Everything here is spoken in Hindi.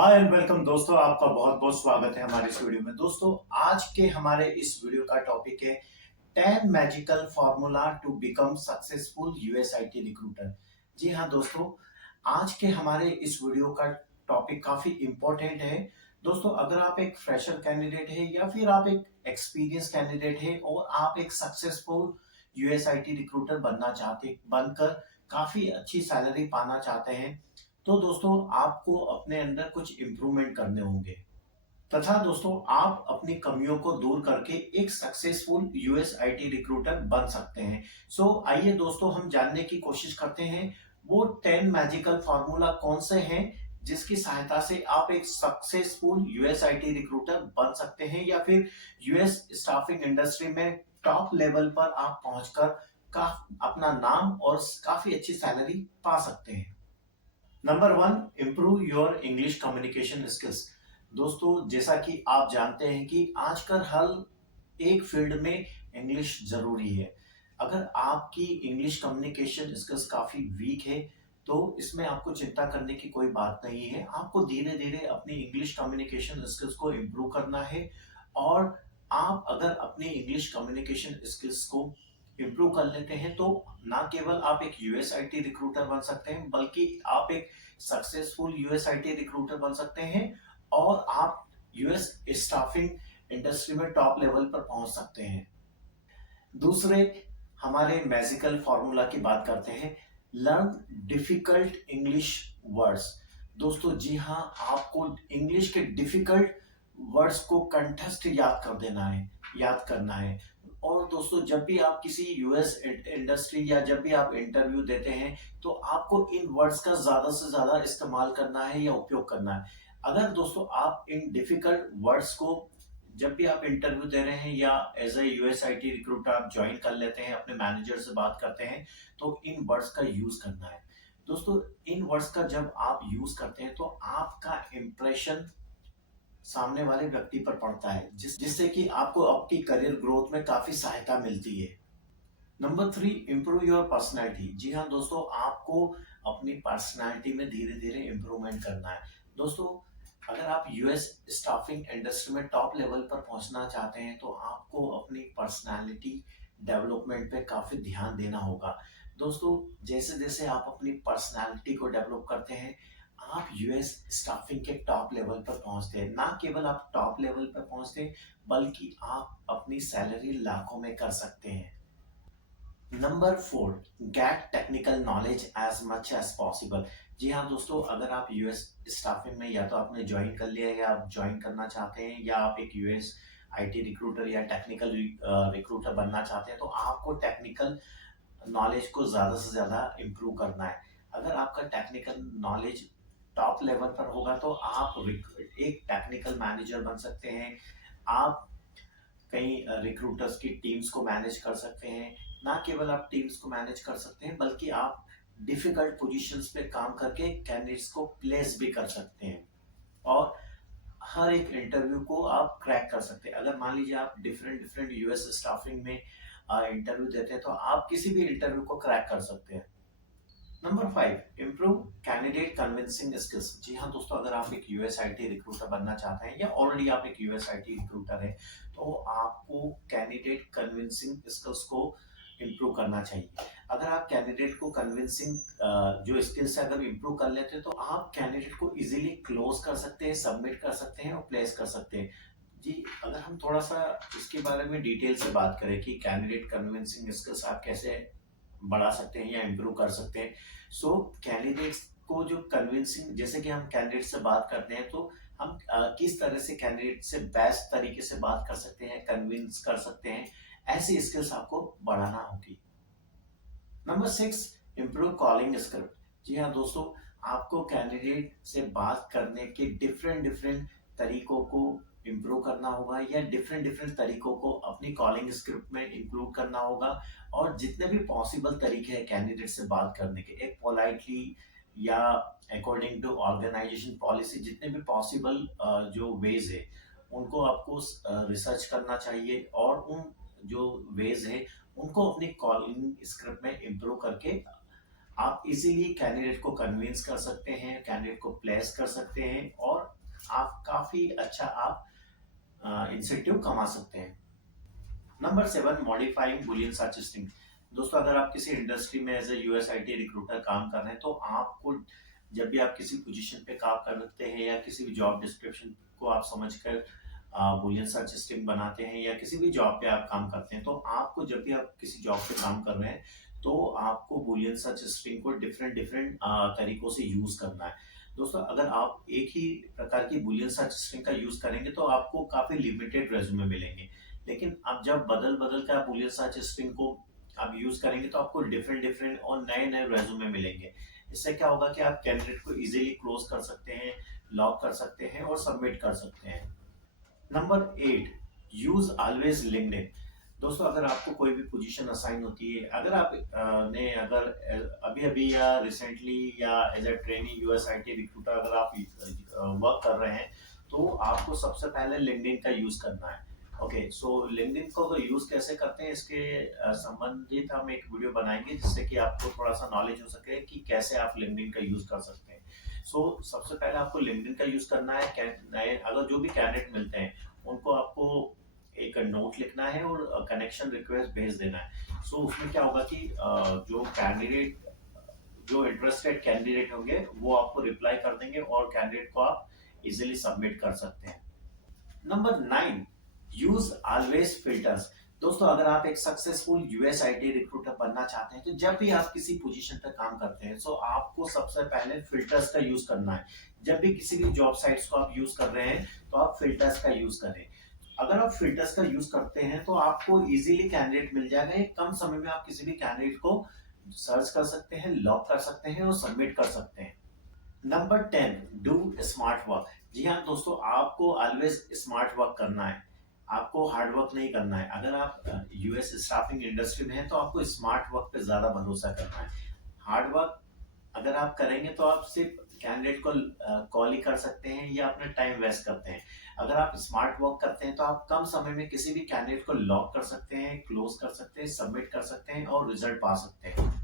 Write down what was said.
हाय एंड वेलकम दोस्तों, आपका बहुत बहुत स्वागत है हमारे इस वीडियो में। दोस्तों, आज के हमारे इस वीडियो का टॉपिक है 10 magical formula to become successful US IT recruiter. जी हाँ दोस्तों, आज के हमारे इस वीडियो का टॉपिक काफी इंपॉर्टेंट है। दोस्तों, अगर आप एक फ्रेशर कैंडिडेट है या फिर आप एक एक्सपीरियंस कैंडिडेट है और आप एक सक्सेसफुल यूएस आईटी रिक्रूटर बनकर काफी अच्छी सैलरी पाना चाहते हैं, तो दोस्तों आपको अपने अंदर कुछ इंप्रूवमेंट करने होंगे तथा दोस्तों आप अपनी कमियों को दूर करके एक सक्सेसफुल यूएस आईटी रिक्रूटर बन सकते हैं। आइए दोस्तों, हम जानने की कोशिश करते हैं वो 10 मैजिकल फार्मूला कौन से हैं जिसकी सहायता से आप एक सक्सेसफुल यूएस आईटी रिक्रूटर बन सकते हैं या फिर यूएस स्टाफिंग इंडस्ट्री में टॉप लेवल पर आप पहुंचकर का अपना नाम और काफी अच्छी सैलरी पा सकते हैं। Number 1, improve your English communication skills. दोस्तों, जैसा कि आप जानते हैं कि आजकल हर एक फील्ड में इंग्लिश जरूरी है। अगर आपकी इंग्लिश कम्युनिकेशन स्किल्स काफी वीक है तो इसमें आपको चिंता करने की कोई बात नहीं है। आपको धीरे धीरे अपनी इंग्लिश कम्युनिकेशन स्किल्स को इम्प्रूव करना है और आप अगर अपनी इंग्लिश कम्युनिकेशन स्किल्स को इम्प्रूव कर लेते हैं तो ना केवल आप एक यूएस आईटी रिक्रूटर बन सकते हैं बल्कि आप एक सक्सेसफुल यूएस आईटी रिक्रूटर बन सकते हैं और आप यूएस स्टाफिंग इंडस्ट्री में टॉप लेवल पर पहुंच सकते हैं। दूसरे, हमारे मैजिकल फॉर्मूला की बात करते हैं, लर्न डिफिकल्ट इंग्लिश वर्ड्स। दोस्तों जी हाँ, आपको इंग्लिश के डिफिकल्ट वर्ड्स को कंठस्थ याद करना है। और दोस्तों, जब भी आप किसी यूएस इंडस्ट्री या जब भी आप इंटरव्यू देते हैं तो आपको इन वर्ड्स का ज्यादा से ज्यादा इस्तेमाल करना है या उपयोग करना है। अगर दोस्तों आप इन डिफिकल्ट वर्ड्स को जब भी आप इंटरव्यू दे रहे हैं या as a US IT recruiter आप ज्वाइन कर लेते हैं, अपने मैनेजर से बात करते हैं, तो इन वर्ड्स का यूज करना है। दोस्तों, इन वर्ड्स का जब आप यूज करते हैं तो आपका इंप्रेशन सामने वाले व्यक्ति पर पड़ता है जिससे कि आपको आपकी करियर ग्रोथ में काफी सहायता मिलती है। Number 3, improve your personality. जी हाँ दोस्तों, आपको अपनी पर्सनैलिटी में धीरे धीरे इंप्रूवमेंट करना है। दोस्तों, अगर आप यूएस स्टाफिंग इंडस्ट्री में टॉप लेवल पर पहुंचना चाहते हैं तो आपको अपनी पर्सनैलिटी डेवलपमेंट पे काफी ध्यान देना होगा। दोस्तों, जैसे जैसे आप अपनी पर्सनैलिटी को डेवलप करते हैं आप यूएस स्टाफिंग के टॉप लेवल पर पहुंचते हैं। ना केवल आप टॉप लेवल पर पहुंचते हैं बल्कि आप अपनी सैलरी लाखों में कर सकते हैं। Number 4, get technical knowledge as much as possible. जी हाँ दोस्तों, अगर आप यूएस स्टाफिंग में या तो आपने ज्वाइन कर लिया है या आप ज्वाइन करना चाहते हैं या आप एक यूएस आईटी रिक्रूटर या टेक्निकल रिक्रूटर बनना चाहते हैं तो आपको टेक्निकल नॉलेज को ज्यादा से ज्यादा इम्प्रूव करना है। अगर आपका टेक्निकल नॉलेज टॉप लेवल पर होगा तो आप एक टेक्निकल मैनेजर बन सकते हैं। आप कई रिक्रूटर्स की टीम्स को मैनेज कर सकते हैं। ना केवल आप टीम्स को मैनेज कर सकते हैं बल्कि आप डिफिकल्ट पोजीशंस पे काम करके कैंडिडेट्स को प्लेस भी कर सकते हैं और हर एक इंटरव्यू को आप क्रैक कर सकते हैं। अगर मान लीजिए आप डिफरेंट डिफरेंट यूएस स्टाफिंग में इंटरव्यू देते हैं तो आप किसी भी इंटरव्यू को क्रैक कर सकते हैं। Number 5, improve candidate convincing skills. जी हाँ दोस्तों, अगर आप एक यूएस आईटी रिक्रूटर बनना चाहते हैं या ऑलरेडी आप एक यूएस आईटी रिक्रूटर है तो आपको कैंडिडेट कन्विंसिंग स्किल्स को इम्प्रूव करना चाहिए। अगर आप कैंडिडेट को कन्विंसिंग जो स्किल्स है अगर इम्प्रूव कर लेते हैं तो आप कैंडिडेट को इजीली क्लोज कर सकते हैं, सबमिट कर सकते हैं और प्लेस कर सकते हैं। जी, अगर हम थोड़ा सा इसके बारे में डिटेल से बात करें कि कैंडिडेट कन्विंसिंग स्किल्स आप कैसे बढ़ा सकते हैं या इम्प्रूव कर सकते हैं। कैंडिडेट्स को जो कन्विंसिंग, जैसे कि हम कैंडिडेट से बात करते हैं तो हम किस तरह से कैंडिडेट से बेस्ट तरीके से बात कर सकते हैं, कन्विंस कर सकते हैं, ऐसी स्किल्स आपको बढ़ाना होगी। Number 6, improve calling script. जी हाँ दोस्तों, आपको कैंडिडेट से बात करने के डिफरेंट डिफरेंट तरीकों को इम्प्रूव करना होगा या डिफरेंट डिफरेंट तरीकों को अपनी कॉलिंग स्क्रिप्ट में इंक्लूड करना होगा और जितने भी पॉसिबल तरीके हैं कैंडिडेट से बात करने के, एक पोलाइटली या अकॉर्डिंग टू ऑर्गेनाइजेशन पॉलिसी, जितने भी पॉसिबल जो वेज है उनको आपको रिसर्च करना चाहिए और उन जो वेज है उनको अपनी कॉलिंग स्क्रिप्ट में इम्प्रूव करके आप इजीली कैंडिडेट को कन्विंस कर सकते हैं, कैंडिडेट को प्लेस कर सकते हैं और आप काफी अच्छा आप इंसेंटिव कमा सकते हैं। Number 7, modifying Boolean search string. दोस्तों अगर आप किसी इंडस्ट्री में एज ए यूएसआईटी रिक्रूटर काम कर रहे हैं तो आपको जब भी आप किसी पोजीशन पे काम करते हैं या किसी भी जॉब डिस्क्रिप्शन को आप समझकर बुलियन सर्च स्ट्रिंग बनाते हैं या किसी भी जॉब पे आप काम करते हैं, तो आपको जब भी आप किसी जॉब पे काम कर रहे हैं तो आपको बुलियन सर्च स्ट्रिंग को डिफरेंट डिफरेंट तरीकों से यूज करना है। दोस्तों अगर आप एक ही प्रकार की बुलियन सर्च स्ट्रिंग का यूज करेंगे तो आपको काफी लिमिटेड रेज्यूमे मिलेंगे, लेकिन अब जब बदल बदल कर आप बुलियन सर्च स्ट्रिंग को आप यूज करेंगे तो आपको डिफरेंट डिफरेंट और नए नए रेज्यूमे मिलेंगे। इससे क्या होगा कि आप कैंडिडेट को इजीली क्लोज कर सकते हैं, लॉक कर सकते हैं और सबमिट कर सकते हैं। Number 8, use always LinkedIn. दोस्तों अगर आपको कोई भी पोजीशन असाइन होती है, अगर आप अगर अभी अभी या रिसेंटली या एज ए ट्रेनी यूएसआईटी रिक्रूटर अगर आप वर्क कर रहे हैं तो आपको सबसे पहले लिंक्डइन का यूज करना है। ओके, सो लिंक्डइन को अगर यूज कैसे करते हैं इसके संबंधित हम एक वीडियो बनाएंगे जिससे कि आपको थोड़ा सा नॉलेज हो सके कि कैसे आप लिंक्डइन का यूज कर सकते हैं। सबसे पहले आपको लिंक्डइन का यूज करना है। नए अगर जो भी कैंडिडेट मिलते हैं उनको आपको एक नोट लिखना है और कनेक्शन रिक्वेस्ट भेज देना है। उसमें क्या होगा कि जो इंटरेस्टेड कैंडिडेट होंगे वो आपको रिप्लाई कर देंगे और कैंडिडेट को आप इजीली सबमिट कर सकते हैं। Number 9, use always filters. दोस्तों अगर आप एक सक्सेसफुल यूएसआईटी रिक्रूटर बनना चाहते हैं तो जब भी आप किसी पोजीशन पर काम करते हैं तो आपको सबसे पहले फिल्टर्स का यूज करना है। जब भी किसी भी जॉब साइट्स को आप यूज कर रहे हैं तो आप फिल्टर्स का यूज करें। अगर आप फिल्टर्स का यूज करते हैं तो आपको इजीली कैंडिडेट मिल जाएगा। एक कम समय में आप किसी भी कैंडिडेट को सर्च कर सकते हैं, लॉक कर सकते हैं और सबमिट कर सकते हैं। Number 10, do smart work. जी हाँ दोस्तों, आपको ऑलवेज स्मार्ट वर्क करना है, आपको हार्ड वर्क नहीं करना है। अगर आप यूएस स्टाफिंग इंडस्ट्री में हैं तो आपको स्मार्ट वर्क पे ज्यादा भरोसा करना है। हार्ड वर्क अगर आप करेंगे तो आप सिर्फ कैंडिडेट को कॉल ही कर सकते हैं या अपना टाइम वेस्ट करते हैं। अगर आप स्मार्ट वर्क करते हैं तो आप कम समय में किसी भी कैंडिडेट को लॉक कर सकते हैं, क्लोज कर सकते हैं, सबमिट कर सकते हैं और रिजल्ट पा सकते हैं।